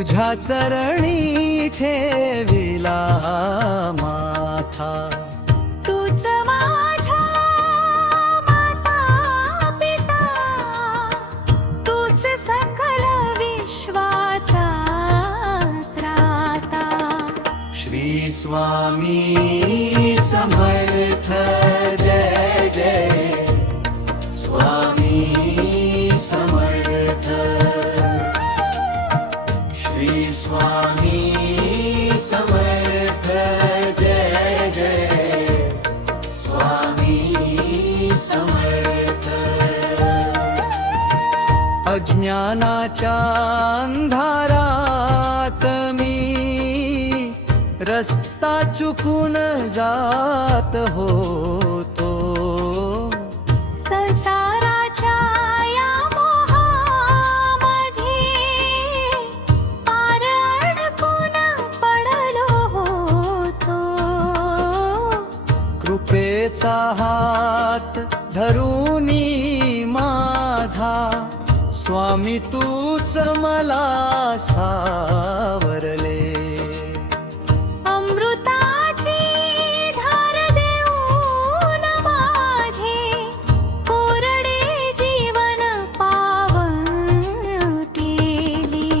तुझ्या चरणी ठेविला माथा। तूच माझ्या माता पिता, तूच सकल विश्वाचा त्राता। श्री स्वामी समर्थ जय जय स्वामी समर्थ। श्री स्वामी समर्थ जय जय स्वामी समर्थ। अज्ञानाच्या अंधारात मी रस्ता चुकून जात होतो। संसाराच्या या मोहामध्ये पार अडकून पडलो होतो। कृपेचा हात धरूनी माझा स्वामी तूच मला सावरले। अमृताची धार देऊन माझे कोरडे जीवन पावन केली।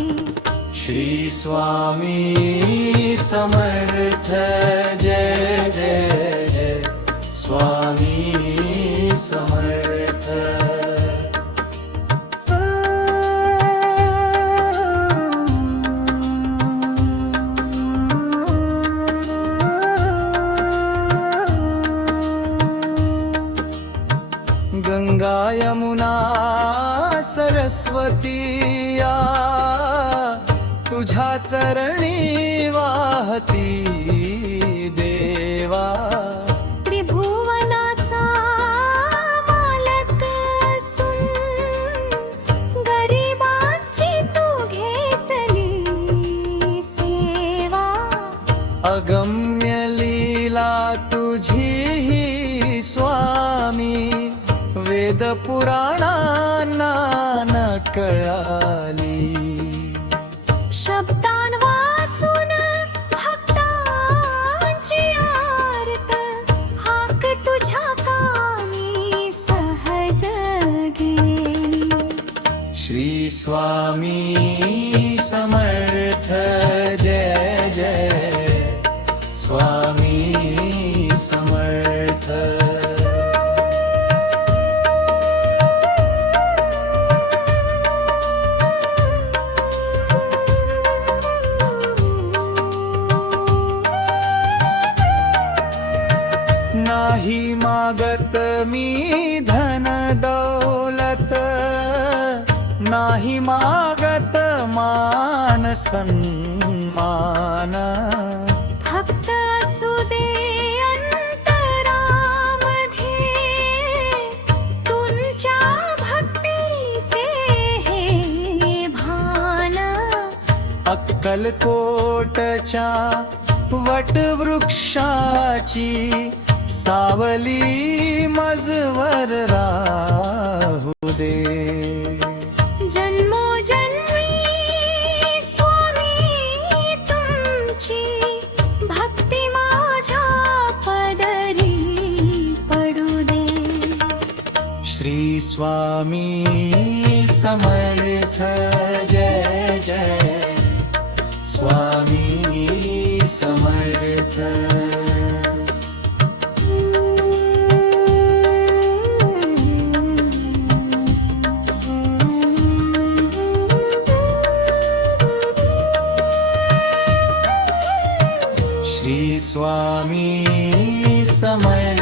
श्री स्वामी समर्थ जय जय जय स्वामी समर्थ। गंगा यमुना सरस्वती या तुझ्या चरणी वाहती देवा। त्रिभुवनाचा मालक असून गरिबांची तू घेतली सेवा। अगम्य लीला तुझी ही स्वामी वेद पुराणांना न कळाली। शब्दान वाचून भक्तांची आर्त हाक तुझ्या कामी सहज गेली। श्री स्वामी समर्थ जय जय स्वामी समर्थ। नाही मागत मी धन दौलत, नाही मागत मान सन्मान। फक्त असू दे अंतरामध्ये तुमच्या भक्तीचे हे भान। अक्कलकोटच्या वटवृक्षाची सावली मजवर राहू दे। जन्मोजन्मी स्वामी तुमची भक्ती माझ्या पदरी पडू दे। श्री स्वामी समर्थ जय जय स्वामी समर्थ। श्री स्वामी समर्थ